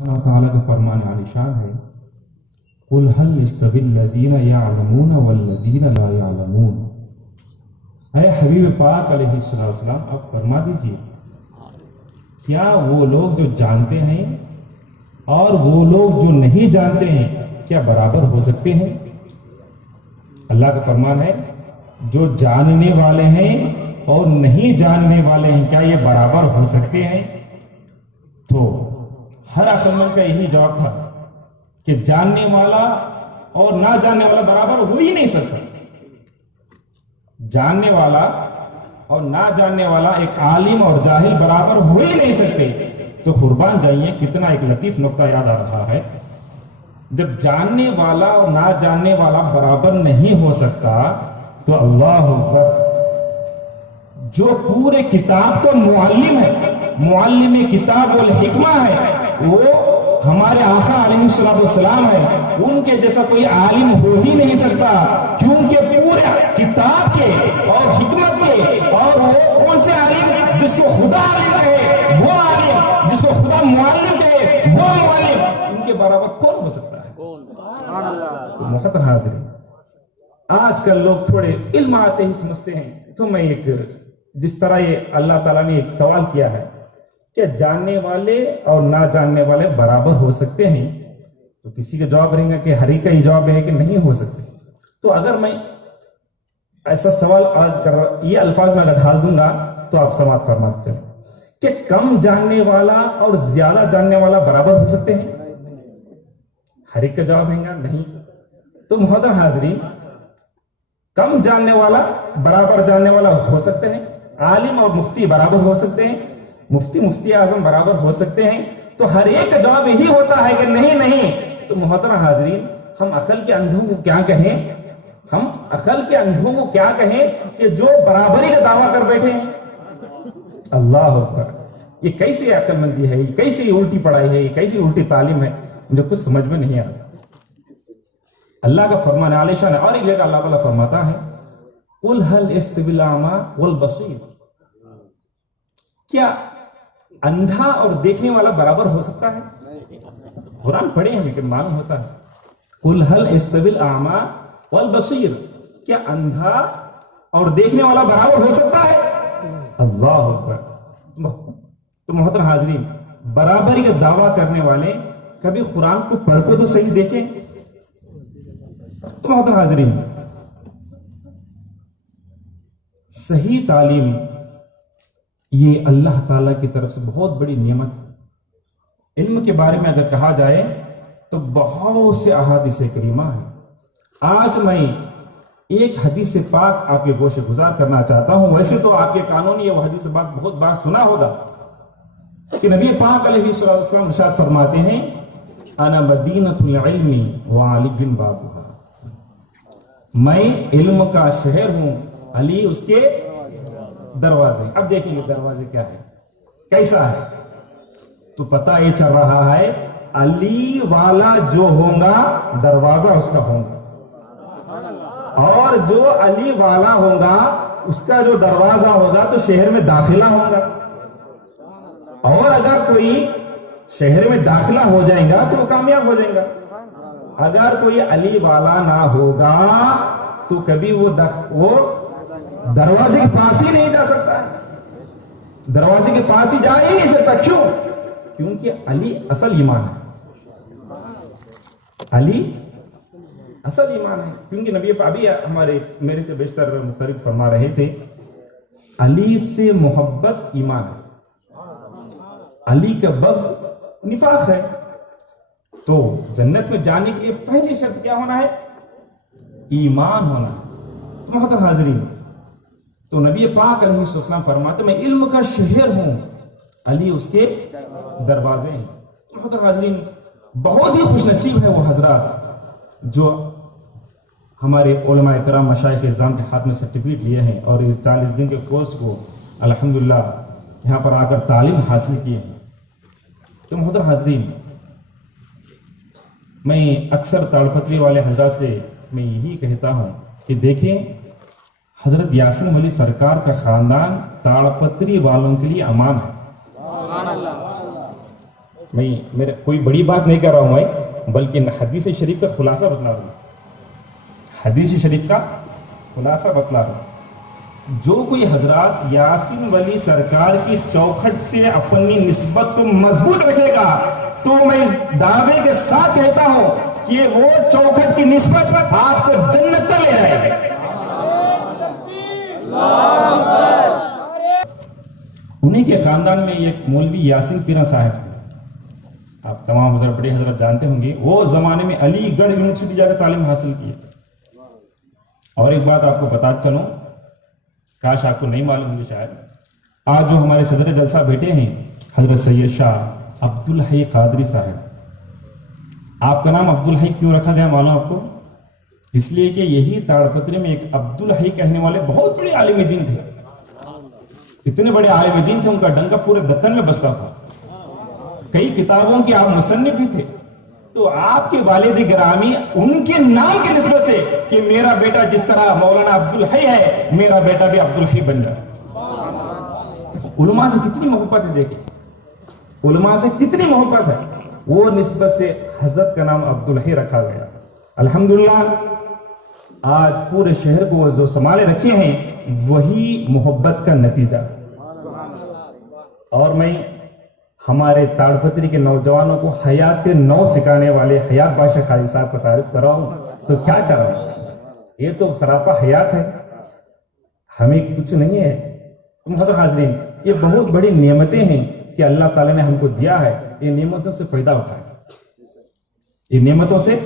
اللہ تعالیٰ کا فرمان عالیشان ہے، قُلْ هَلْ يَسْتَوِي الَّذِينَ يَعْلَمُونَ وَالَّذِينَ لَا يَعْلَمُونَ۔ اے حبیب پاک علیہ السلام، آپ فرما دیجئے کیا وہ لوگ جو جانتے ہیں اور وہ لوگ جو نہیں جانتے ہیں کیا برابر ہو سکتے ہیں؟ اللہ کا فرمان ہے جو جاننے والے ہیں اور نہیں جاننے والے ہیں کیا یہ برابر ہو سکتے ہیں؟ تو ہر عقل مند کا یہی جواب تھا کہ جاننے والا اور نہ جاننے والا برابر ہو ہی نہیں سکتا۔ جاننے والا اور نہ جاننے والا، ایک عالم اور جاہل برابر ہو ہی نہیں سکتے۔ تو قربان جائیے کتنا ایک لطیف نقطہ یاد آ رہا ہے، جب جاننے والا اور نہ جاننے والا برابر نہیں ہو سکتا تو اللہ اکبر، جو پورے کتاب کا معلم ہے، معلم کتاب والحکمہ ہے، وہ ہمارے آقا علیہ السلام ہے، ان کے جیسا کوئی عالم ہو ہی نہیں سکتا، کیونکہ پورے کتاب کے اور حکمت کے، اور وہ کون سے عالم؟ جس کو خدا عالم کہے وہ عالم، جس کو خدا معلم کہے وہ معلم، ان کے برابر کون ہو سکتا ہے؟ محترم حاضرین، آج کل لوگ تھوڑے علم آتے ہی سمجھتے ہیں۔ تو میں ایک جس طرح یہ اللہ تعالیٰ نے ایک سوال کیا ہے کہ جاننے والے اور نہ جاننے والے برابر ہو سکتے ہیں، تو کسی کا جواب رہے گا کہ ہر ایک کا ہی جواب ہے کہ نہیں ہو سکتے۔ تو اگر میں ایسا سوال آج کر یہ الفاظ میں اگر ڈال دوں گا تو آپ سماعت فرماتے چلیں کہ کم جاننے والا اور زیادہ جاننے والا برابر ہو سکتے ہیں؟ ہر ایک کا جواب ہے گا نہیں۔ تو محترم حاضرین، کم جاننے والا برابر جاننے والا ہو سکتے ہیں، عالم اور مفتی برابر ہو سکتے ہیں، مفتی اعظم برابر ہو سکتے ہیں، تو ہر ایک کا جواب یہی ہوتا ہے کہ نہیں نہیں۔ تو محترم حاضرین، ہم عقل کے اندھوں کو کیا کہیں؟ ہم عقل کے اندھوں کو کیا کہیں کہ جو برابری کا دعویٰ کر بیٹھے ہیں؟ اللہ اکبر، یہ کیسی عقل مندی ہے، یہ کیسی الٹی پڑھائی ہے، یہ کیسی الٹی تعلیم ہے، جو کچھ سمجھ میں نہیں آتا۔ اللہ کا فرمان عالیشان ہے، اور ایک جگہ اللہ تعالیٰ فرماتا ہے قُلْ هَلْ يَسْتَوِي الْأَعْمَى وَالْبَصِيرُ، کیا اندھا اور دیکھنے والا برابر ہو سکتا ہے؟ قرآن پڑھے ہیں لیکن معلوم ہوتا ہے قُلْ هَلْ يَسْتَوِي الْأَعْمَى وَالْبَصِيرُ، کیا اندھا اور دیکھنے والا برابر ہو سکتا ہے؟ اللہ اکبر۔ تو محترم حاضرین، برابری کا دعویٰ کرنے والے کبھی قرآن کو پڑھ کو تو صحیح دیکھیں۔ تو محترم حاضرین، صحیح تعلیم یہ اللہ تعالیٰ کی طرف سے بہت بڑی نعمت ہے۔ علم کے بارے میں اگر کہا جائے تو بہت سے احادیث کریمہ ہیں۔ آج میں ایک حدیث پاک آپ کے گوشے گزار کرنا چاہتا ہوں۔ ویسے تو آپ کے کانوں نے یہ حدیث پاک بہت بار سنا ہوگا کہ نبی پاک علیہ السلام ارشاد فرماتے ہیں انا مدینۃ العلم وعلی بابها، میں علم کا شہر ہوں، علی اس کے دروازے۔ اب دیکھیں گے دروازے کیا ہے، کیسا ہے، تو پتہ یہ چل رہا ہے علی والا جو ہوگا دروازہ اس کا ہوگا، اور جو علی والا ہوگا اس کا جو دروازہ ہوگا تو شہر میں داخلہ ہوگا، اور اگر کوئی شہر میں داخلہ ہو جائے گا تو وہ کامیاب ہو جائے گا۔ اگر کوئی علی والا نہ ہوگا تو کبھی وہ دروازے کے پاس ہی نہیں جا سکتا ہے، دروازے کے پاس ہی جا ہی نہیں سکتا۔ کیوں؟ کیونکہ علی اصل ایمان ہے، علی اصل ایمان ہے۔ کیونکہ نبی ابھی میرے سے بیشتر مختلف فرما رہے تھے علی سے محبت ایمان ہے، علی کا بغض نفاق ہے۔ تو جنت میں جانے کے لیے پہلی شرط کیا ہونا ہے؟ ایمان ہونا۔ تو محترم حاضرین، تو نبی پاک علیہ السلام فرماتے میں علم کا شہر ہوں، علی اس کے دروازے ہیں۔ محترم حاضرین، بہت ہی خوش نصیب ہے وہ حضرات جو ہمارے علماء کرام مشائخ اعظام کے ہاتھ میں سرٹیفکیٹ لیے ہیں اور اس 40 دن کے کورس کو الحمدللہ یہاں پر آ کر تعلیم حاصل کیے ہیں۔ تو محترم حاضرین، میں اکثر تاڑ پتری والے حضرات سے میں یہی کہتا ہوں کہ دیکھیں حضرت یاسین ولی سرکار کا خاندان تاڑ پتری والوں کے لیے امان ہے۔ میرے کوئی بڑی بات نہیں کر رہا ہوں میں، بلکہ حدیث شریف کا خلاصہ بتلا رہا ہوں، حدیث شریف کا خلاصہ بتلا رہا ہوں۔ جو کوئی حضرات یاسین ولی سرکار کی چوکھٹ سے اپنی نسبت کو مضبوط رکھے گا تو میں دعوے کے ساتھ کہتا ہوں کہ وہ چوکھٹ کی نسبت آپ کو جنت تک لے جائے گی۔ انہیں کے خاندان میں ایک مولوی یاسین پیرا صاحب تھے، آپ تمام حضرت بڑے حضرت جانتے ہوں گے، وہ زمانے میں علی گڑھ یونیورسٹی جا کر تعلیم حاصل کی۔ اور ایک بات آپ کو بتا چلوں، کاش آپ کو نہیں معلوم ہوگی شاید، آج جو ہمارے صدر جلسہ بیٹھے ہیں حضرت سید شاہ عبدالحی قادری صاحب، آپ کا نام عبدالحی کیوں رکھا گیا معلوم آپ کو؟ اس لیے کہ یہی تاڑپتری میں ایک عبدالحی کہنے والے بہت بڑے عالم دین تھے، اتنے بڑے عالم دین تھے، ان کا ڈنکا پورے دکن میں بستا تھا، کئی کتابوں کے آپ مصنف بھی تھے۔ تو آپ کے والد گرامی ان کے نام کی نسبت سے کہ میرا بیٹا جس طرح مولانا عبدالحی ہے میرا بیٹا بھی عبدالحی بن جائے۔ علماء سے کتنی محبت ہے، دیکھیں علماء سے کتنی محبت ہے، وہ نسبت سے حضرت کا نام عبدالحی رکھا گیا۔ الحمدللہ آج پورے شہر کو جو سنبھالے رکھے ہیں وہی محبت کا نتیجہ۔ اور میں ہمارے تاڑپتری کے نوجوانوں کو حیات نو سکھانے والے حیات بادشاہ خالد صاحب کا تعریف کر رہا ہوں، تو کیا کر رہا ہوں، یہ تو سراپا حیات ہے، ہمیں کچھ نہیں ہے۔ محترم حاضرین، یہ بہت بڑی نعمتیں ہیں کہ اللہ تعالیٰ نے ہم کو دیا ہے، یہ نعمتوں سے فائدہ اٹھائیں، یہ نعمتوں سے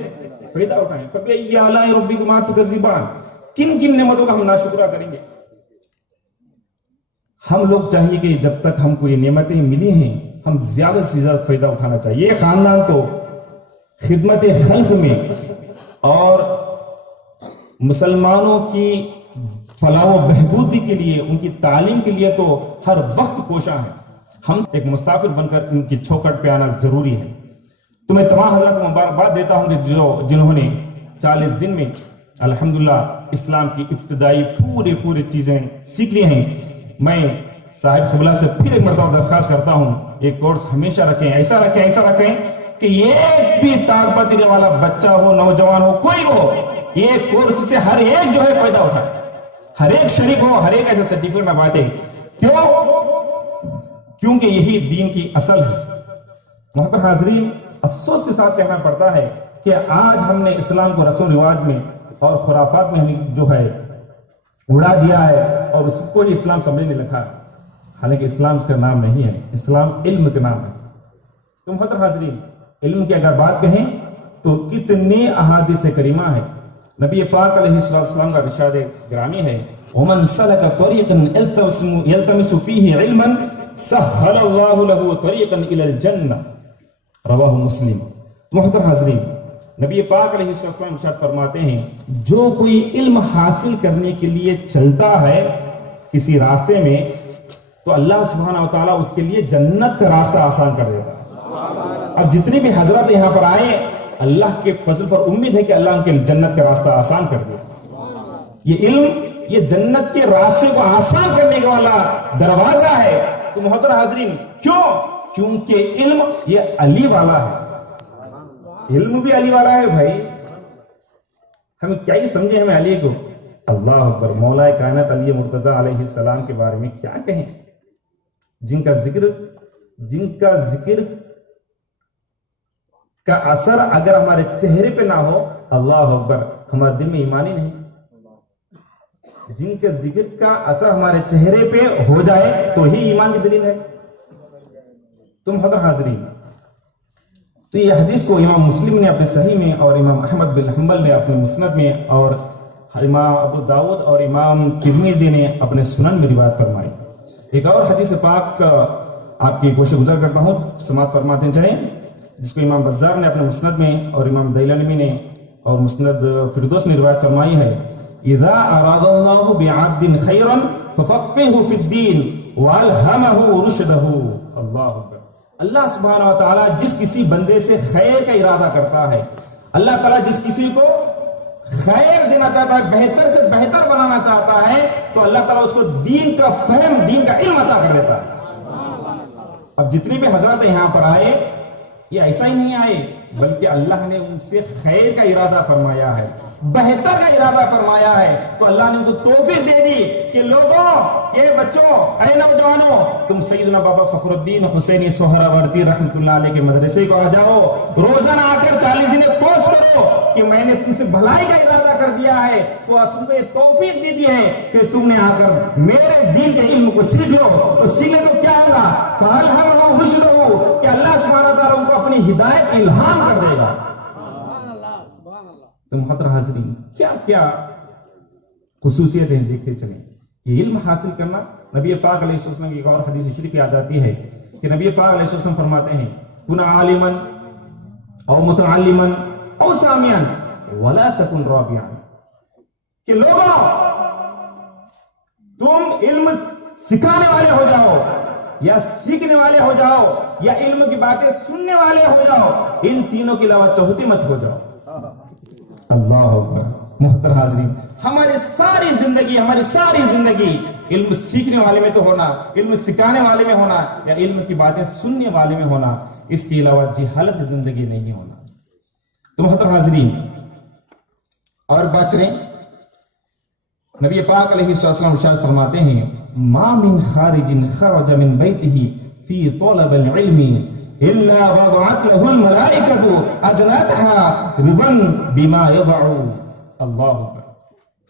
فائدہ اٹھائیں۔ فَبِأَيِّ آلَاءِ رَبِّكُمَا تُكَذِّبَانِ، کن کن نعمتوں کا ہم ناشکرہ کریں گے؟ ہم لوگ چاہیے کہ جب تک ہم کو یہ نعمتیں ملی ہیں ہم زیادہ سے زیادہ فائدہ اٹھانا چاہیے۔ یہ خاندان تو خدمت خلق میں اور مسلمانوں کی فلاح و بہبودی کے لیے، ان کی تعلیم کے لیے تو ہر وقت کوشاں ہے۔ ہم ایک مسافر بن کر ان کی چوکھٹ پہ آنا ضروری ہے۔ تو میں تمام حضرات کو مبارکباد دیتا ہوں کہ جنہوں نے 40 دن میں الحمدللہ اسلام کی ابتدائی پورے چیزیں سیکھ لی ہیں۔ میں صاحب قبلہ سے پھر ایک مرتبہ درخواست کرتا ہوں، ایک کورس ہمیشہ رکھیں، ایسا رکھیں کہ ایک بھی تاڑپتری والا بچہ ہو، نوجوان ہو، کوئی ہو، یہ کورس سے ہر ایک جو ہے فائدہ اٹھائے، ہر ایک شریک ہو، ہر ایک ایسا سرٹیفکیٹ میں بانٹے۔ کیونکہ یہی دین کی اصل ہے۔ محترم حاضرین، افسوس کے ساتھ کہنا پڑتا ہے کہ آج ہم نے اسلام کو رسم و رواج میں اور خرافات میں ہمیں جو ہے اڑا دیا ہے اور اس کو ہی اسلام سمجھنے لگا، حالانکہ اسلام اس کا نام نہیں ہے، اسلام علم کا نام ہے۔ تو محترم حاضرین، علم کی اگر بات کہیں تو کتنے احادیث کریمہ ہیں۔ نبی پاک علیہ السلام کا ارشاد گرامی ہے، وَمَنْ سَلَكَ طَرِيقًا يَلْتَمِسُ فِيهِ عِلْمًا سَهَّلَ اللَّهُ لَهُ طَرِيقًا إِلَى الْجَنَّةِ رواہ مسلم۔ محترم حاضرین، نبی پاک علیہ السلام ارشاد فرماتے ہیں، جو کوئی علم حاصل کرنے کے لیے چلتا ہے کسی راستے میں تو اللہ سبحانہ و تعالیٰ اس کے لیے جنت کا راستہ آسان کر دیتا ہے۔ اب جتنے بھی حضرات یہاں پر آئے، اللہ کے فضل پر امید ہے کہ اللہ ان کے جنت کا راستہ آسان کر دے۔ یہ علم، یہ جنت کے راستے کو آسان کرنے والا دروازہ ہے۔ تو محترم حاضرین، کیونکہ علم یہ علی والا ہے، علم بھی علی والا ہے۔ بھائی ہم کیا ہی سمجھے ہمیں علی کو؟ اللہ اکبر، مولا کائنات علی مرتضی علیہ السلام کے بارے میں کیا کہیں، جن کا ذکر کا اثر اگر ہمارے چہرے پہ نہ ہو، اللہ اکبر، ہمارے دل میں ایمان ہی نہیں۔ جن کے ذکر کا اثر ہمارے چہرے پہ ہو جائے تو ہی ایمان کی دلیل ہے۔ تم حضرت حاضرین، تو یہ حدیث کو امام مسلم نے اپنے صحیح میں اور امام احمد بن حنبل نے اپنے مسند میں اور امام ابو داؤد اور امام ترمذی نے اپنے سنن میں روایت فرمائی۔ ایک اور حدیث پاک آپ کی گوشہ گزار کرتا ہوں، سماعت فرماتے چلیں، جس کو امام بزار نے اپنے مسند میں اور امام دیلمی نے اور مسند فردوس میں روایت فرمائی ہے، اذا اراد اللہ بعبد خیرا ففقہہ فی الدین والہمہ رشدہ۔ اللہ اکبر، اللہ سبحانہ و تعالیٰ جس کسی بندے سے خیر کا ارادہ کرتا ہے، اللہ تعالیٰ جس کسی کو خیر دینا چاہتا ہے، بہتر سے بہتر بنانا چاہتا ہے، تو اللہ تعالیٰ اس کو دین کا فہم، دین کا علم عطا کر دیتا ہے۔ اب جتنے بھی حضرات یہاں پر آئے، یہ ایسا ہی نہیں آئے، بلکہ اللہ نے ان سے خیر کا ارادہ فرمایا ہے، بہتر کا ارادہ فرمایا ہے، تو اللہ نے ان کو توفیق دے دی کہ لوگوں، یہ بچوں، اے نوجوانوں، تم سیدنا بابا فخر الدین حسینی سہراوردی رحمت اللہ علیہ کے مدرسے کو آ جاؤ، روزانہ آ کر 40 دن پوسٹ کرو کہ میں نے تم سے بھلائی کا ارادہ کر دیا ہے، تو تم کو یہ توفیق دی دی ہے کہ تم نے آ کر میرے دین کے علم کو سیکھ لو۔ تو سیکھنے تو کیا ہوگا؟ فَأَلْهَمَهُ رُشْدَهُ، کہ اللہ سبحانہ وتعالیٰ ان کو اپنی ہدایت الہام کر دے گا۔ تو محترم حاضرین، کیا کیا خصوصیتیں دیکھتے چلیں۔ یہ علم حاصل کرنا، نبی پاک علیہ السلام کی ایک اور حدیث شریف یاد آتی ہے کہ نبی پاک علیہ السلام فرماتے ہیں کن عالما او متعلما او سامعا ولا تکن رابعا، کہ لوگوں تم علم سکھانے والے ہو جاؤ یا سیکھنے والے ہو جاؤ یا علم کی باتیں سننے والے ہو جاؤ، ان تینوں کے علاوہ چوتھی مت ہو جاؤ۔ اللہ اکبر۔ محترم حاضرین، ہماری ساری زندگی علم سیکھنے والے میں تو ہونا، علم سکھانے والے میں ہونا یا علم کی باتیں سننے والے میں ہونا، اس کے علاوہ جہالت زندگی نہیں ہونا۔ تو محترم حاضرین، اور بچ رہے، نبی پاک علیہ السلام ارشاد فرماتے ہیں ما من خارج خرج من بیتہ فی طلب العلم الا وضعت له الملائکۃ اجنحتها رضا بما يضع۔ اللہ اکبر۔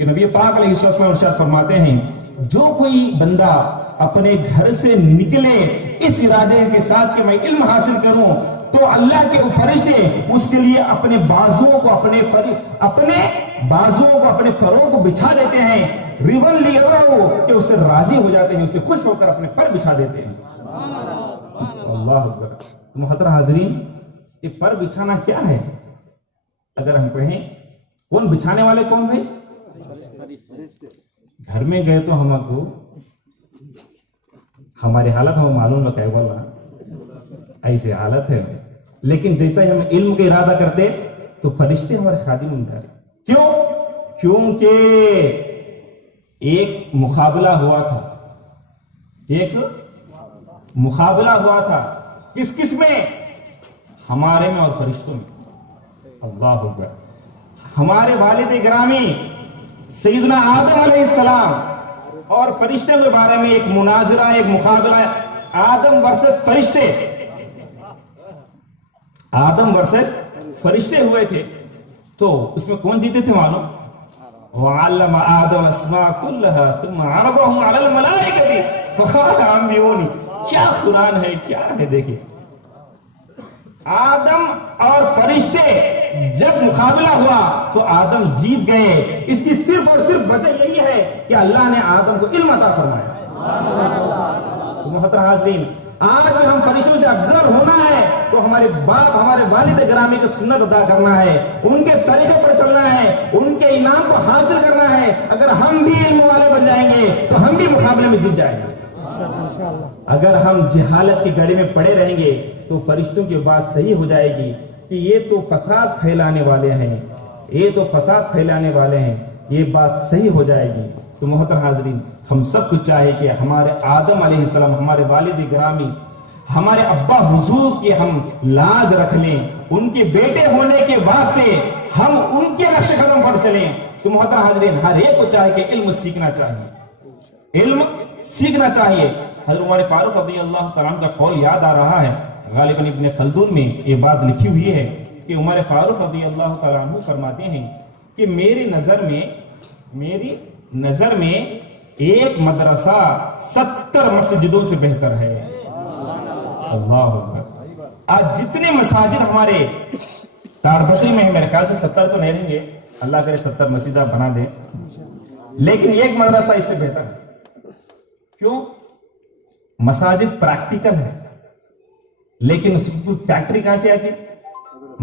کہ نبی پاک علیہ السلام ارشاد فرماتے ہیں جو کوئی بندہ اپنے گھر سے نکلے اس ارادے کے ساتھ کہ میں علم حاصل کروں، تو اللہ کے فرشتے اس کے لیے اپنے بازوؤں کو اپنے پروں کو بچھا دیتے ہیں، ریون لیوا ہو کہ اس سے راضی ہو جاتے ہیں، اسے خوش ہو کر اپنے پر بچھا دیتے ہیں۔ اللہ اکبر۔ تو محترم حاضرین، یہ پر بچھانا کیا ہے؟ اگر ہم کہیں کون بچھانے والے کون بھائی؟ گھر میں گئے تو ہم کو ہماری حالت ہمیں معلوم ہے، بولنا ایسی حالت ہے، لیکن جیسا ہی ہم علم کا ارادہ کرتے تو فرشتے ہمارے خادم بن جا رہے۔ کیوں؟ کیونکہ ایک مقابلہ ہوا تھا، کس میں؟ ہمارے میں اور فرشتوں میں۔ اللہ اکبر۔ ہمارے والد گرامی سیدنا آدم علیہ السلام اور فرشتوں کے بارے میں ایک مناظرہ، ایک مقابلہ، آدم ورسس فرشتے ہوئے تھے، تو اس میں کون جیتے تھے معلوم؟ وَعَلَّمَ آدَمَ الْأَسْمَاءَ كُلَّهَا ثُمَّ عَرَضَهُمْ عَلَى الْمَلَائِكَةِ فَقَالَ أَنبِئُونِي۔ کیا قرآن ہے، کیا ہے، دیکھیں آدم اور فرشتے جب مقابلہ ہوا تو آدم جیت گئے۔ اس کی صرف اور صرف وجہ یہی ہے کہ اللہ نے آدم کو علم عطا فرمایا۔ تو محترم حاضرین، آج بھی ہم فرشتوں سے افضل ہونا ہے تو ہمارے باپ، ہمارے والد گرامی کو سنت ادا کرنا ہے، ان کے طریقے پر چلنا ہے، ان کے انعام کو حاصل کرنا ہے۔ اگر ہم بھی علم والے بن جائیں گے تو ہم بھی مقابلے میں جیت جائیں گے۔ اگر ہم جہالت کی گڑی میں پڑے رہیں گے تو فرشتوں کی بات صحیح ہو جائے گی کہ یہ تو فساد پھیلانے والے ہیں، یہ بات صحیح ہو جائے گی۔ تو محترم حاضرین، ہم سب کو چاہے کہ ہمارے آدم علیہ السلام، ہمارے والد گرامی، ہمارے ابا حضور کی ہم لاج رکھ لیں، ان کے بیٹے ہونے کے واسطے ہم ان کے نقش قدم پر چلیں۔ تو محترم حاضرین، ہر ایک کو چاہے کہ علم سیکھنا چاہیے۔ حضرت عمر فاروق رضی اللہ تعالیٰ عنہ کا قول یاد آ رہا ہے، غالباً ابن خلدون میں یہ بات لکھی ہوئی ہے کہ عمر فاروق رضی اللہ تعالیٰ عنہ فرماتے ہیں کہ میری نظر میں ایک مدرسہ 70 مسجدوں سے بہتر ہے۔ اللہ اکبر۔ آج جتنے مساجد ہمارے تاربتری میں ہیں، میرے خیال سے 70 تو نہیں رہیں گے، اللہ کرے 70 مسجدہ بنا دیں، لیکن ایک مدرسہ اس سے بہتر ہے۔ کیوں؟ مساجد پریکٹیکل ہے، لیکن اس کی فیکٹری کہاں سے آتی؟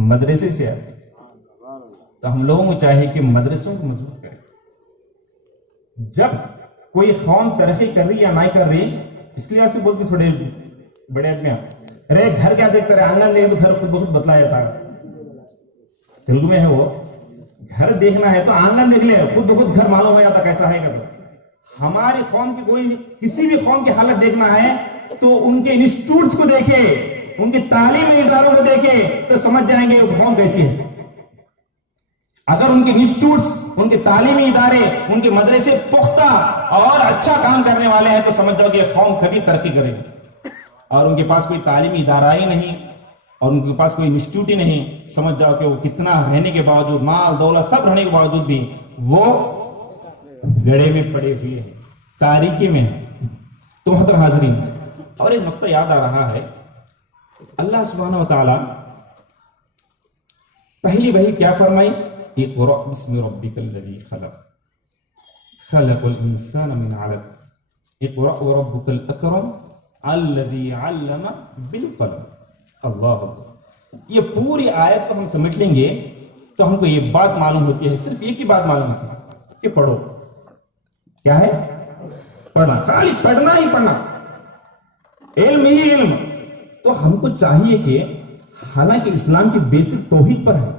مدرسے سے آتی۔ تو ہم لوگوں کو چاہیے کہ مدرسوں کو مضبوط کریں۔ جب کوئی قوم ترقی کر رہی یا نہیں کر رہی، اس لیے ایسے بولتے تھوڑے بڑے آدمی، ارے گھر کیا دیکھتے رہے، آنگن دیکھے تو گھر خود بخود بتلا جاتا ہے۔ تیلگو میں ہے وہ، گھر دیکھنا ہے تو آنگن دیکھ لے، خود بخود گھر معلوم ہو جاتا کیسا ہے گا۔ ہماری قوم کی کسی بھی قوم کی حالت دیکھنا ہے تو ان کے انسٹیٹیوٹس کو دیکھے، ان کی تعلیمی اداروں کو دیکھیں تو سمجھ جائیں گے وہ قوم کیسی ہے. اگر ان کے انسٹیٹیوٹس، ان کے تعلیمی ادارے، ان کے مدرسے پختہ اور اچھا کام کرنے والے ہیں تو سمجھ جاؤ کہ یہ قوم کبھی ترقی کرے گی. اور ان کے پاس کوئی تعلیمی ادارہ ہی نہیں اور ان کے پاس کوئی انسٹیٹیوٹ ہی نہیں، سمجھ جاؤ کہ وہ کتنا رہنے کے باوجود، مال دولت سب رہنے کے باوجود بھی وہ گڑھے میں پڑے ہوئے ہیں، تاریکی میں ہیں. تو محترم حاضرین، اور ایک نقطہ یاد آ رہا ہے، اللہ سبحانہ و تعالی پہلی وحی کیا فرمائی؟ اقرأ بسم ربک الذی خلق خلق الانسان من علق اقرأ وربک الاکرم الذی علم بالقلم. اللہ اکبر. یہ پوری آیت کو ہم سمجھ لیں گے تو ہم کو یہ بات معلوم ہوتی ہے، صرف ایک ہی بات معلوم ہوتی ہے کہ پڑھو. کیا ہے؟ پڑھنا، خالی پڑھنا ہی پڑھنا، علم ہی علم. تو ہم کو چاہیے کہ حالانکہ اسلام کی بیسک توحید پر ہے،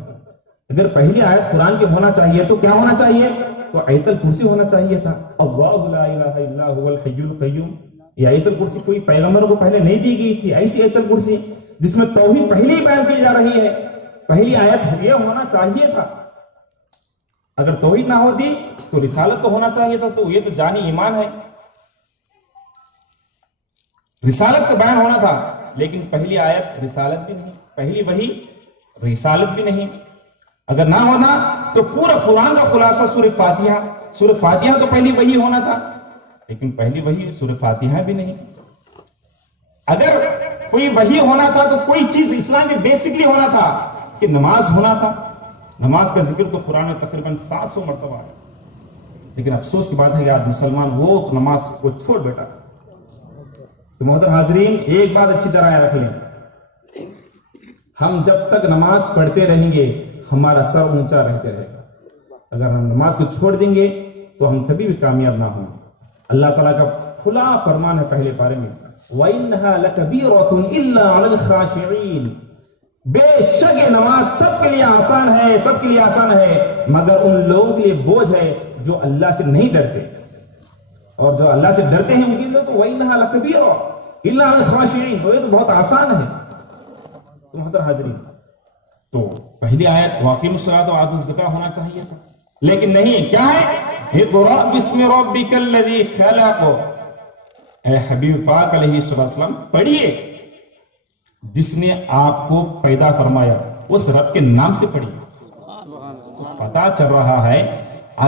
اگر پہلی آیت قرآن کی ہونا چاہیے تو کیا ہونا چاہیے؟ تو آیت الکرسی ہونا چاہیے تھا. اللہ لا الہ الا هو الحی القیوم. یہ آیت الکرسی کوئی پیغمبر کو پہلے نہیں دی گئی تھی، ایسی آیت الکرسی جس میں توحید پہلی ہی بیان کی جا رہی ہے. پہلی آیت یہ ہونا چاہیے تھا. اگر توحید نہ ہوتی تو رسالت تو ہونا چاہیے تھا. تو یہ تو جانی ایمان ہے، رسالت کا بیان ہونا تھا. لیکن پہلی آیت رسالت بھی نہیں، پہلی وحی رسالت بھی نہیں. اگر نہ ہونا تو پورا قرآن کا خلاصہ سورہ فاتحہ. سورہ فاتحہ تو پہلی وحی ہونا تھا، لیکن پہلی وحی سورہ فاتحہ بھی نہیں. اگر کوئی وحی ہونا تھا تو کوئی چیز اسلام میں بیسکلی ہونا تھا کہ نماز ہونا تھا. نماز کا ذکر تو قرآن میں تقریباً 700 مرتبہ ہے. لیکن افسوس کی بات ہے کہ آج مسلمان وہ نماز کو چھوڑ بیٹھا. تو محترم حاضرین، ایک بات اچھی طرح رکھ لیں، ہم جب تک نماز پڑھتے رہیں گے ہمارا سر اونچا رہتے رہے گا. اگر ہم نماز کو چھوڑ دیں گے تو ہم کبھی بھی کامیاب نہ ہوں. اللہ تعالیٰ کا کھلا فرمان ہے پہلے پارے میں، وَإِنَّهَا لَكَبِيرَةٌ إِلَّا عَلَى الْخَاشِعِينَ. بے شک یہ نماز سب کے لیے آسان ہے، سب کے لیے آسان ہے، مگر ان لوگوں کے لیے بوجھ ہے جو اللہ سے نہیں ڈرتے. اور جو اللہ سے ڈرتے ہیں ان کے لیے تو وَإِنَّهَا لَكَبِيرَةٌ إِلَّا عَلَى الْخَاشِعِينَ. یہ تو بہت آسان ہے. تو محترم حاضرین، تو پہلی آیت واقعی الصلاۃ وآتوا الزکاۃ ہونا چاہیے تھا، لیکن نہیں. کیا ہے؟ اقرأ بسم ربک الذی خلق. اے حبیب پاک علیہ السلام پڑھیے، جس نے آپ کو پیدا فرمایا، اس رب کے نام سے پڑھیے. تو پتا چل رہا ہے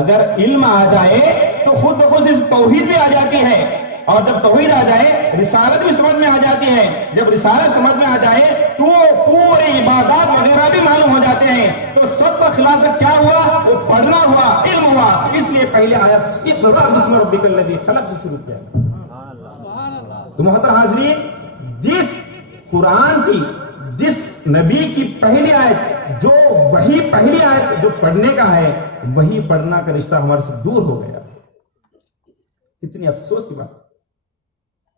اگر علم آ جائے تو خود بخود اس توحید بھی آ جاتی ہے، اور جب توحید آ جائے رسالت بھی سمجھ میں آ جاتی ہے. جب رسالت سمجھ میں آ جائے تو پورے عبادات وغیرہ بھی معلوم ہو جاتے ہیں. تو سب کا خلاصہ کیا ہوا؟ وہ پڑھنا ہوا، علم ہوا. اس لیے پہلے آیت اقرأ بسم ربک الذی خلق سے شروع کیا. تو محترم حاضرین، جس قرآن کی، جس نبی کی پہلی آیت، جو وہی پہلی آیت جو پڑھنے کا ہے، وہی پڑھنا کا رشتہ ہمارے سے دور ہو گیا. اتنی افسوس کی بات.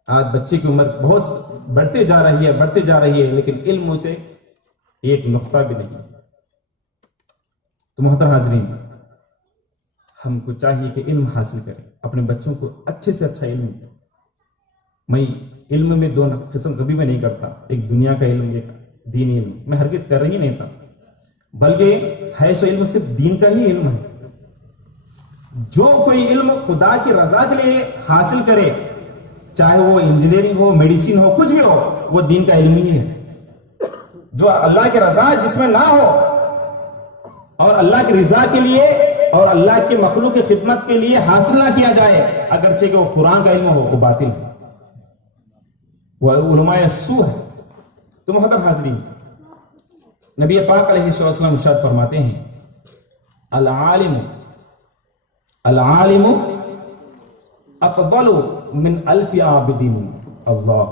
آج بچے کی عمر بہت بڑھتے جا رہی ہے لیکن علم سے ایک نقطہ بھی نہیں. تو محترم حاضرین، ہم کو چاہیے کہ علم حاصل کریں، اپنے بچوں کو اچھے سے اچھا علم دیں. میں علم میں دو قسم کبھی بھی نہیں کرتا، ایک دنیا کا علم، ایک دینی علم. میں ہرگز کر رہی نہیں تھا، بلکہ ہے سو علم صرف دین کا ہی علم ہے. جو کوئی علم خدا کی رضا کے لیے حاصل کرے، چاہے وہ انجینئرنگ ہو، میڈیسن ہو، کچھ بھی ہو، وہ دین کا علم ہی ہے. جو اللہ کی رضا جس میں نہ ہو اور اللہ کی رضا کے لیے اور اللہ کے مخلوق کی خدمت کے لیے حاصل نہ کیا جائے، اگرچہ کہ وہ قرآن کا علم ہو، وہ باطل ہے، وہ علماء سو ہے. تو محترم حاضرین، نبی پاک علیہ السلام ارشاد فرماتے ہیں، العالم افضل من الف عابدین. اللہ،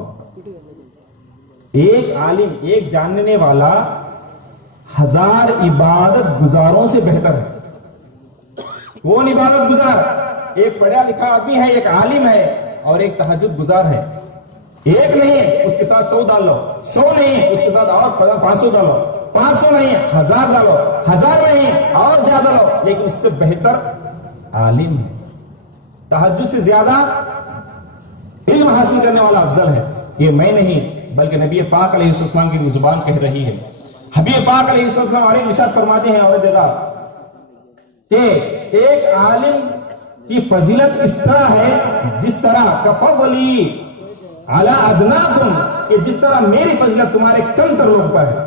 ایک عالم، ایک جاننے والا 1000 عبادت گزاروں سے بہتر ہے. کون عبادت گزار؟ ایک پڑھا لکھا آدمی ہے، ایک عالم ہے، اور ایک تہجد گزار ہے. ایک نہیں ہے اس کے ساتھ 100 ڈال لو، 100 نہیں ہے اس کے ساتھ اور 500 ڈالو، 500 نہیں ہے 1000 ڈالو، 1000 نہیں ہے اور زیادہ لو، لیکن اس سے بہتر عالم ہے. تہجد سے زیادہ علم حاصل کرنے والا افضل ہے. یہ میں نہیں، بلکہ نبی پاک علیہ السلام کی زبان کہہ رہی ہے. حبیب پاک علیہ السلام علیہ ارشاد فرماتے ہیں اور جگہ کہ ایک عالم کی فضیلت اس طرح ہے جس طرح کفضلی علی ادناکم، کہ جس طرح میری فضیلت تمہارے کم تر لوگ پر ہے.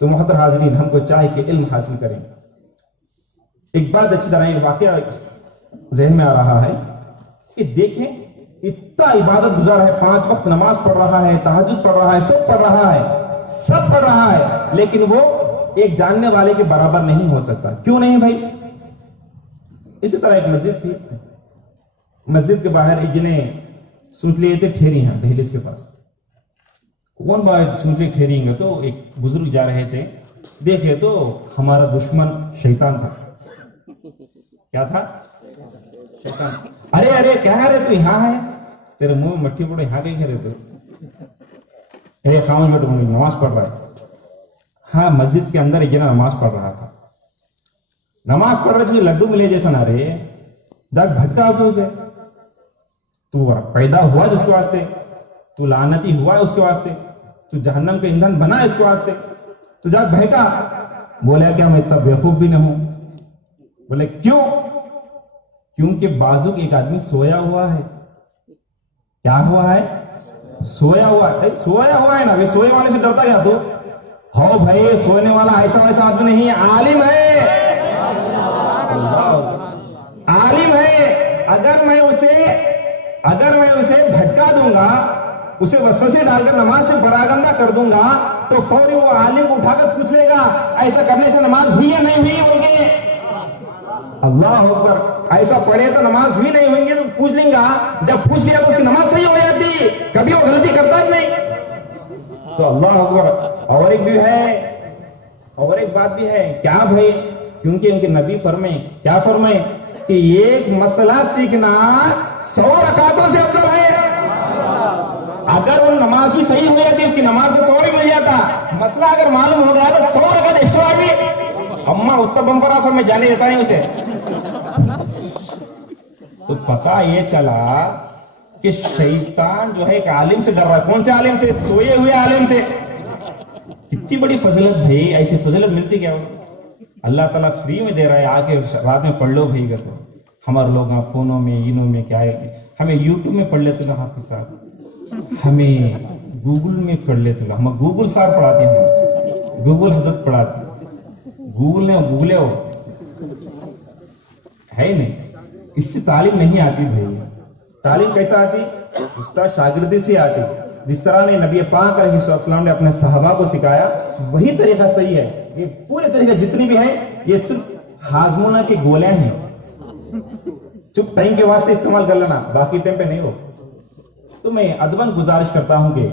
تو محترم حاضرین، ہم کو چاہے کہ علم حاصل کریں. ایک بات اچھی طرح ایک واقعہ ذہن میں آ رہا ہے کہ دیکھیں اتنا عبادت گزار ہے، 5 وقت نماز پڑھ رہا ہے، تہجد پڑھ رہا ہے، سب پڑھ رہا ہے، لیکن وہ ایک جاننے والے کے برابر نہیں ہو سکتا. کیوں نہیں بھائی؟ اسی طرح ایک مسجد تھی، مسجد کے باہر ایک جنے سوچ لیے تھے ٹھہری ہیں دہلیز کے پاس. کون بات سوچ لے ٹھہریں گے؟ تو ایک بزرگ جا رہے تھے، دیکھے تو ہمارا دشمن شیطان تھا. کیا تھا؟ شیطان. ارے کیا ہے تو یہاں ہے، تیرے منہ میں مٹی پڑے، یہاں کہیں کہہ رہے تو خاموش بیٹھو، نماز پڑھ رہا ہے. ہاں، مسجد کے اندر ایک جنا نماز پڑھ رہا تھا. نماز پڑھ رہے تھے، لڈو ملے جیسا نہ رہے جا بھٹکا تو اسے. تو پیدا ہوا جس کے واسطے، تو لعنتی ہوا ہے اس کے واسطے، تو جہنم کے ایندھن بنا ہے اس کے واسطے، تو جا بھٹکا. بولے کہ میں اتنا بیوقوف بھی نہ ہوں. بولے کیوں؟ کیونکہ بازو ایک آدمی سویا ہوا ہے. کیا ہوا ہے؟ سویا ہوا ہے نا. سوئے والے سے ڈرتا کیا تو؟ ہو بھائی، سونے والا ایسا ویسا آدمی نہیں ہے، عالم ہے. عالم ہے. اگر میں اسے بھٹکا دوں گا، اسے وسوسے ڈال کر نماز سے پراگندہ کر دوں گا، تو فوری وہ عالم کو اٹھا کر پوچھ لے گا ایسا کرنے سے نماز ہوئی یا نہیں ہوئی بول کے. اللہ اکبر. ایسا پڑھے تو نماز ہوئی نہیں ہوئی گی تو پوچھ لیں گا. جب پوچھ لیا تو اس کی نماز صحیح ہو جاتی، کبھی وہ غلطی کرتا ہی نہیں. تو اللہ اکبر. اور ایک بات بھی ہے. کیا بھائی؟ کیونکہ ان کے نبی کیا فرمائے کہ ایک مسئلہ سیکھنا 100 رکعتوں سے افضل ہے. اگر وہ نماز بھی صحیح ہو جاتی، اس کی نماز کا 100 مل جاتا. مسئلہ اگر معلوم ہو گیا تو 100 رکعت ایکسٹرا بھی. اما اتنا بمپر آفر میں جانے دیتا نہیں اسے. تو پتہ یہ چلا کہ شیطان جو ہے ایک عالم سے ڈر رہا ہے. کون سے عالم سے؟ سوئے ہوئے عالم سے. کتنی بڑی فضیلت بھائی. ایسی فضیلت ملتی کیا؟ اللہ تعالیٰ فری میں دے رہا ہے. آ کے رات میں پڑھ لو بھائی. گھر ہمارے لوگ فونوں میں انوں میں کیا ہے، ہمیں یوٹیوب میں پڑھ لیتے ہیں حافظ صاحب، ہمیں گوگل میں پڑھ لیتے ہیں. ہم گوگل صاحب پڑھاتے ہیں، گوگل حضرت پڑھاتے ہیں. گوگل نے گوگلے ہو ہے نہیں. اس سے تعلیم نہیں آتی بھائی. تعلیم کیسا آتی؟ استاد شاگردی سے آتی. جس طرح نے نبی پاک علیہ السلام نے اپنے صحابہ کو سکھایا، وہی طریقہ صحیح ہے. یہ پورے طریقہ جتنی بھی ہے یہ صرف ہاضمونہ کے گولے ہیں. چپ ٹائم کے واسطے استعمال کر لینا، باقی ٹائم پہ نہیں ہو. تو میں ادباً گزارش کرتا ہوں کہ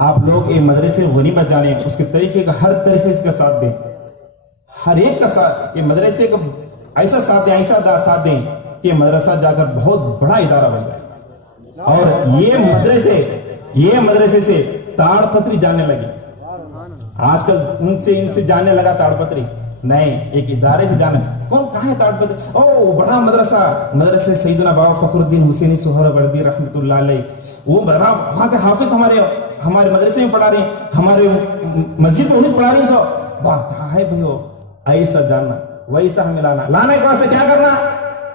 آپ لوگ یہ مدرسے غنیمت جانیں، اس کے طریقے کا ہر طریقے کا ساتھ دیں، ہر ایک کا ساتھ. یہ مدرسے کا ایسا ساتھ دیں، ایسا ساتھ دیں کہ مدرسہ جا کر بہت بڑا ادارہ بن جائے. اور یہ مدرسے سے تاڑ پتری جانے لگی. آج کل ان سے جانے لگا تاڑ پتری نہیں، ایک ادارے سے جانے. کون کہاں ہے تاڑ پتری؟ او بڑا مدرسہ سیدنا بابا فخر الدین حسینی سہروردی رحمۃ اللہ علیہ. وہ بڑا وہاں کے حافظ ہمارے مدرسے میں پڑھا رہے ہیں، ہمارے مسجد میں پڑھا رہے ہیں. سو واہ، کہاں ہے بھائی وہ؟ ایسا جاننا، ویسا ہمیں لانا کے واسطے کیا کرنا؟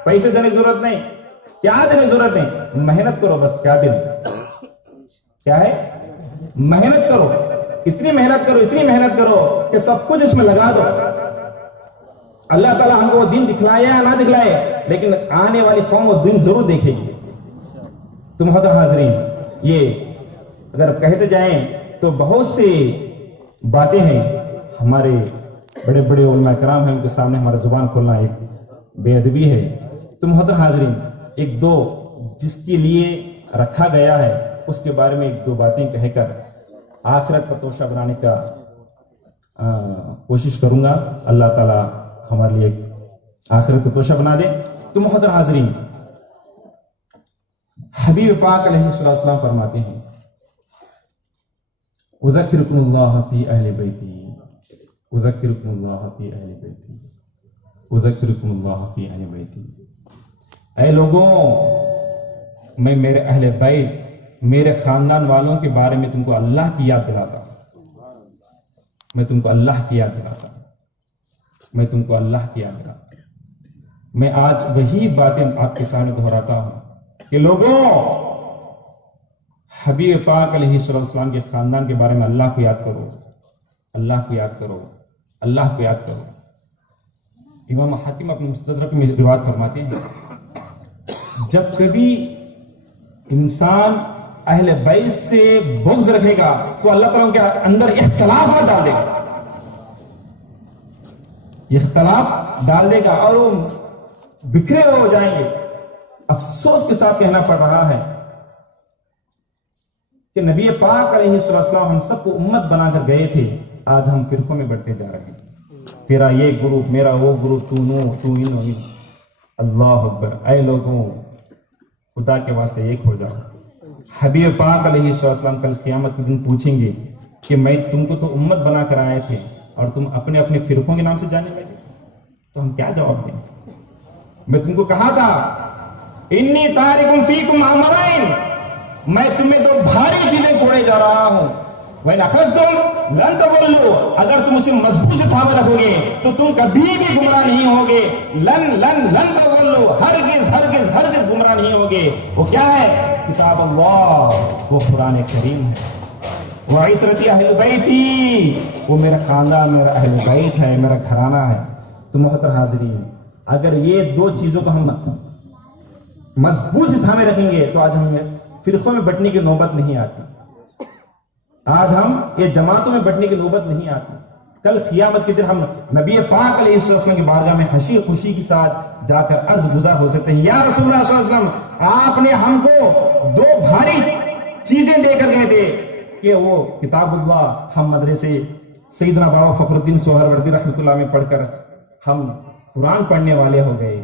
پیسے دینے کی ضرورت نہیں. کیا دینے کی ضرورت نہیں؟ محنت کرو بس. کیا دینے؟ کیا ہے؟ محنت کرو. اتنی محنت کرو کہ سب کچھ اس میں لگا دو. اللہ تعالیٰ ہم کو وہ دن دکھلائے یا نہ دکھلائے، لیکن آنے والی قوم وہ دن ضرور دیکھے گی. تو محترم حاضرین، یہ اگر کہتے جائیں تو بہت سی باتیں ہیں. ہمارے بڑے بڑے علماء کرام ہیں، ان کے سامنے ہمارا زبان کھولنا ایک بے ادبی ہے. تو محترم حاضرین، ایک دو جس کے لیے رکھا گیا ہے اس کے بارے میں ایک دو باتیں کہہ کر آخرت کا توشہ بنانے کا کوشش کروں گا. اللہ تعالیٰ ہمارے لیے آخرت کا توشہ بنا دے. تو محترم حاضرین، حبیب پاک علیہ السلام فرماتے ہیں اذکرکم اللہ فی اہل بیتی، اذکرکم اللہ فی اہل بیتی، اذکرکم اللہ فی اہل بیتی. اے لوگوں، میں میرے اہل بیت میرے خاندان والوں کے بارے میں تم کو اللہ کی یاد دلاتا ہوں، میں تم کو اللہ کی یاد دلاتا ہوں، میں تم کو اللہ کی یاد دلاتا ہوں۔ میں آج وہی باتیں آپ کے سامنے دہراتا ہوں کہ لوگوں، حبیب پاک علیہ السلام کے خاندان کے بارے میں اللہ کو یاد کرو، اللہ کو یاد کرو، اللہ کو یاد کرو۔ امام حاکم اپنے مستدرک میں روایت فرماتے ہیں، جب کبھی انسان اہل بیت سے بغض رکھے گا تو اللہ تعالیٰ کے اندر اختلافات ڈال دے گا، اختلاف ڈال دے گا اور وہ بکھرے ہو جائیں گے۔ افسوس کے ساتھ کہنا پڑ رہا ہے کہ نبی پاک علیہ السلام ہم سب کو امت بنا کر گئے تھے، آج ہم فرقوں میں بڑھتے جا رہے ہیں، تیرا یہ گروپ، میرا وہ گروپ، تو ان۔ اللہ اکبر! اے لوگوں، خدا کے واسطے ایک ہو جاؤ۔ حبیب پاک علیہ السلام کل قیامت کے دن پوچھیں گے کہ میں تم کو تو امت بنا کر آئے تھے اور تم اپنے اپنے فرقوں کے نام سے جانے لگے، تو ہم کیا جواب دیں؟ میں تم کو کہا تھا انی تارکم فیکم امرین، میں تمہیں تو بھاری چیزیں چھوڑے جا رہا ہوں۔ وَإِنْ أَخَذْتُمْ لَن تَضِلُّوا، اگر تم اسے مضبوط سے تھامے رکھو گے تو تم کبھی بھی گمراہ نہیں ہوگے۔ لن تضلوا، ہرگز گمراہ نہیں ہوگے۔ وہ کیا ہے؟ کتاب اللہ، وہ قرآن کریم ہے۔ وَعِتْرَتِي أَهْلِ بَيْتِي، وہ میرا خاندان، میرا اہل بیت ہے، میرا گھرانہ ہے۔ تو محترم حاضرین، اگر یہ دو چیزوں کو ہم مضبوط سے تھامے رکھیں گے تو آج ہمیں فرقوں میں بٹنے کی نوبت نہیں آتی، آج ہم یہ جماعتوں میں بٹنے کی نوبت نہیں آتی۔ کل قیامت کے دن ہم نبی پاک علیہ السلام کی بارگاہ میں ہنسی خوشی کے ساتھ جا کر عرض گزار ہو سکتے ہیں، یا رسول اللہ صلی اللہ علیہ وسلم، آپ نے ہم کو دو بھاری چیزیں دے کر گئے تھے کہ وہ کتاب اللہ، ہم مدرسے سیدنا بابا فخر الدین سہروردی رحمۃ اللہ میں پڑھ کر ہم قرآن پڑھنے والے ہو گئے،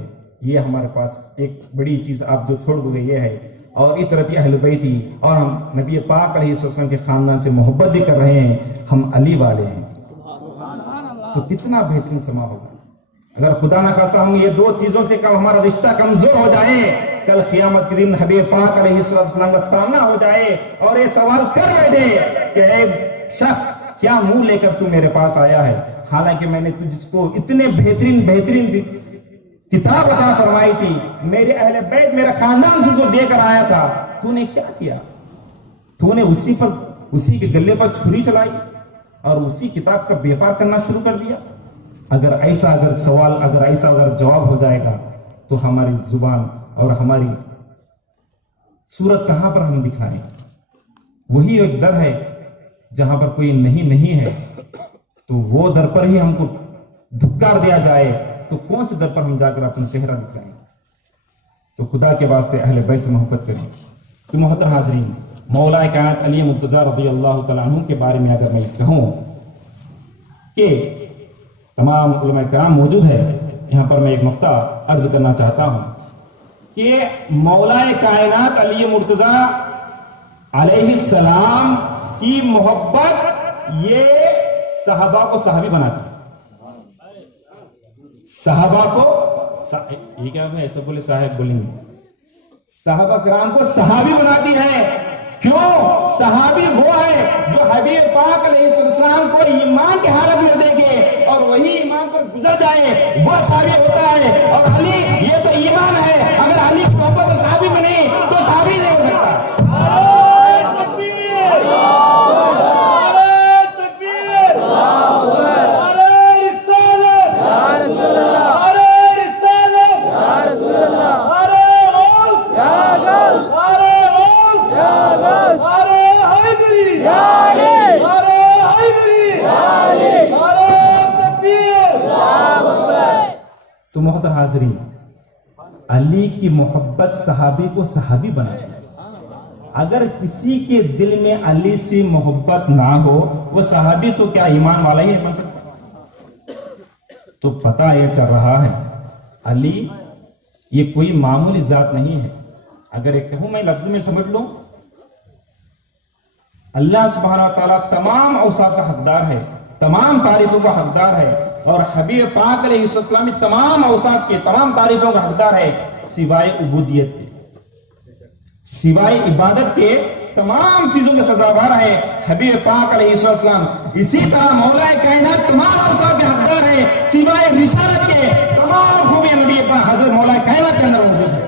یہ ہمارے پاس ایک بڑی چیز آپ جو چھوڑ گئے یہ ہے۔ اور اطرتی اہل بیتی، اور ہم نبی پاک علیہ السلام کے خاندان سے محبت بھی کر رہے ہیں، ہم علی والے ہیں۔ تو کتنا بہترین سما ہوگا اگر خدا نہ خواستہ ہم یہ دو چیزوں سے کم ہمارا رشتہ کمزور ہو جائے، کل قیامت کے دن حبیب پاک علیہ السلام کا سامنا ہو جائے اور یہ سوال کر بیٹھے کہ اے شخص، کیا منہ لے کر تو میرے پاس آیا ہے، حالانکہ میں نے تجھ کو اتنے بہترین کتاب عطا فرمائی تھی، میرے اہل بیت، میرا خاندان تجھ کو دے کر آیا تھا، تو نے کیا کیا؟ تو نے اسی کے گلے پر چھری چلائی اور اسی کتاب کا بیپار کرنا شروع کر دیا۔ اگر ایسا جواب ہو جائے گا تو ہماری زبان اور ہماری صورت کہاں پر ہم دکھائیں؟ وہی ایک در ہے جہاں پر کوئی نہیں ہے، تو وہ در پر ہی ہم کو دھکار دیا جائے تو کون سے در پر ہم جا کر اپنا چہرہ دکھائیں؟ تو خدا کے واسطے اہل بیت سے محبت کریں۔ تو محترم حاضرین، مولا کائنات علی مرتضیٰ رضی اللہ تعالیٰ عنہ کے بارے میں اگر میں کہوں کہ تمام علماء کرام موجود ہے، یہاں پر میں ایک نقطہ عرض کرنا چاہتا ہوں کہ مولا کائنات علی مرتضیٰ علیہ السلام کی محبت یہ صحابہ کو صحابی بناتی ہے۔ صحابہ کو یہ کیا ایسا بولے صاحب بولیں گے، صحابہ کرام کو صحابی بناتی ہے۔ کیوں؟ صحابی وہ ہے جو حبیب پاک علیہ السلام کو ایمان کی حالت میں دیکھے اور وہی ایمان پر گزر جائے، وہ صحابی ہوتا ہے۔ اور علی یہ تو ایمان ہے، اگر علی کی محبت صحابی بنے تو صحابی نہیں ہو سکتا۔ تو محترم حاضرین، علی کی محبت صحابی کو صحابی بناتی ہے۔ اگر کسی کے دل میں علی سے محبت نہ ہو، وہ صحابی تو کیا ایمان والا ہی بن سکتا؟ تو پتہ یہ چل رہا ہے علی یہ کوئی معمولی ذات نہیں ہے۔ اگر ایک کہوں میں لفظ میں سمجھ لوں، اللہ سبحانہ وتعالیٰ تمام اوصاف کا حقدار ہے، تمام تعریفوں کا حقدار ہے، اور حبیب پاک علیہ السلام تمام اوصاف کے، تمام تعریفوں کا حقدار ہے، سوائے عبودیت کے، سوائے عبادت کے تمام چیزوں کے سزاوار ہے حبیب پاک علیہ السلام. اسی طرح مولا کائنات تمام اوصاف کے حقدار ہے سوائے رسالت کے. تمام خوبیاں نبی پاک حضرت مولا کائنات کے اندر موجود ہے.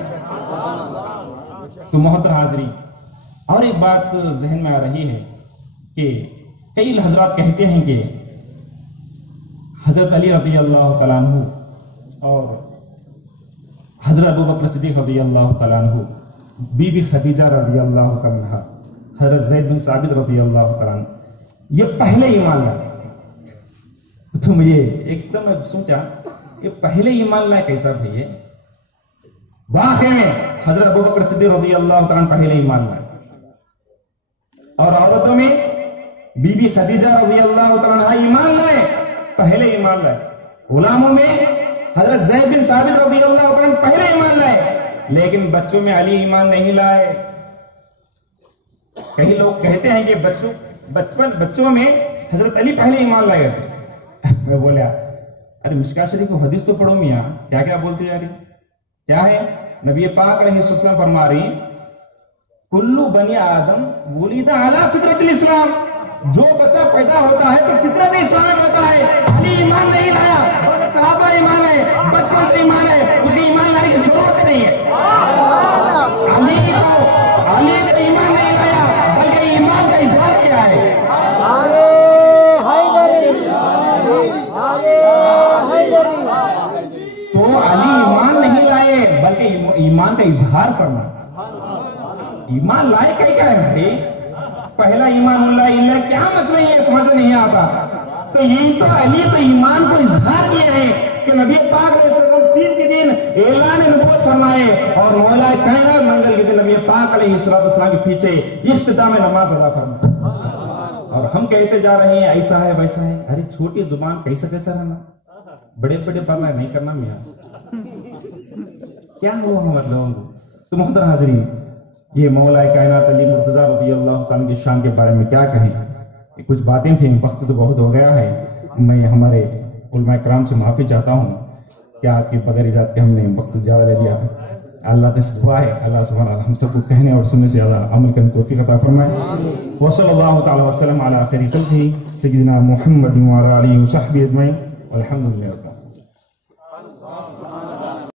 تو محترم حاضرین، اور ایک بات ذہن میں آ رہی ہے کہ کئی حضرات کہتے ہیں کہ حضرت علی رضی اللہ تعالیٰ عنہ اور حضرت ابوبکر صدیق رضی اللہ تعالیٰ عنہ، بی بی خدیجہ رضی اللہ تعالیٰ عنہ، حضرت زید بن ثابت رضی اللہ تعالیٰ عنہ، یہ پہلے ایمان لائے. تو مجھے ایک دم سوچا یہ پہلے ایمان لائے کیسا بھائی ہے؟ واقعے میں حضرت ابوبکر صدیق رضی اللہ تعالیٰ عنہ پہلے ایمان لائے، اور عورتوں میں بی بی خدیجہ رضی اللہ تعالیٰ عنہ ایمان لائے، پہلے ایمان لائے. غلاموں میں حضرت زید بن ثابت رضی اللہ تعالیٰ عنہ پہلے ایمان لائے. لیکن بچوں میں علی ایمان نہیں لائے. کئی لوگ کہتے ہیں کہ بچوں میں حضرت علی پہلے ایمان لائے تھے. میں بولا ارے مشکاۃ شریف کو حدیث تو پڑھو میاں، کیا کیا بولتے جا رہی؟ کیا ہے؟ نبی پاک علیہ السلام فرما رہی کلو بنی آدم ولد علی فطرت الاسلام. جو بچہ پیدا ہوتا ہے تو فطرت اسلام میں ہوتا ہے. علی ایمان نہیں لایا، صحابہ ایمان ہے، بچپن سے ایمان ہے، اس کی ایمان لانے کی ضرورت نہیں ہے. علی کو ایمان نہیں لایا بلکہ ایمان کا اظہار کیا ہے. تو علی ایمان نہیں لائے بلکہ ایمان کا اظہار کرنا. ایمان لائے کیا ہے بھائی؟ پہلا ایمان اللہ کیا مطلب یہ سمجھ نہیں آتا. تو یہ تو علی تو ایمان کو اظہار کیا ہے کہ نبی پاک علیہ السلام پیر کے دن اعلان نبوت فرمائے اور مولا کائنات منگل کے دن نبی پاک علیہ السلام کے پیچھے اختتام نماز ادا فرمائے. اور ہم کہتے جا رہے ہیں ایسا ہے ویسا ہے. ارے چھوٹی زبان کیسا رہنا، بڑے بڑے باتیں نہیں کرنا میاں. کیا ہوا مطلب؟ تو محترم حاضرین، یہ مولا کائنات علی مرتضیٰ رضی اللہ تعالیٰ کی شان کے بارے میں کیا کہیں. کچھ باتیں تھیں، وقت تو بہت ہو گیا ہے. میں ہمارے علماء کرام سے معافی چاہتا ہوں کہ آپ کی بغیر اجازت کے ہم نے وقت زیادہ لے لیا. اللہ سے دعا ہے اللہ سبحانہ ہم سب کو کہنے اور سننے سے زیادہ عمل کرنے توفیق عطا فرمائے. وصلی اللہ تعالی وسلم علی خیر خلقہ سیدنا محمد وعلی آلہ وصحبہ اجمعین والحمد للہ.